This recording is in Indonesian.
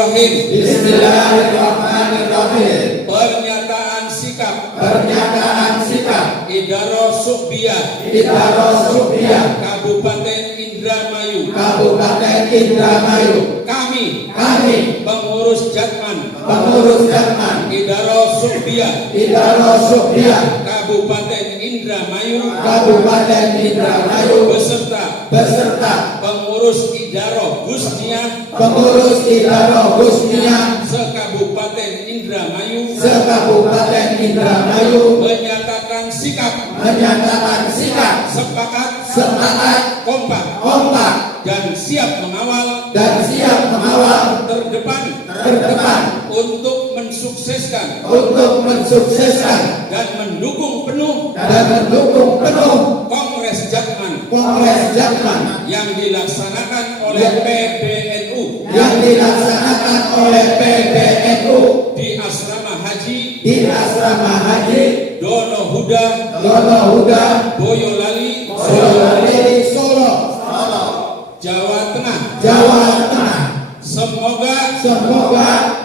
Bismillahirrahmanirrahim. Bismillahirrahmanirrahim. Pernyataan sikap Idaro Subiyah Kabupaten Indramayu. Kami pengurus Jatman Idaro Subiyah Kabupaten Indramayu beserta pengurus Idaro Husniyah sekabupaten Indramayu menyatakan sikap sepakat kompak dan siap mengawal terdepan untuk mensukseskan dan mendukung penuh Kongres Jatman yang dilaksanakan oleh PBNU di Asrama Haji Dono Huda Boyolali Solo Jawa Tengah. Jawa Tengah. Semoga Semoga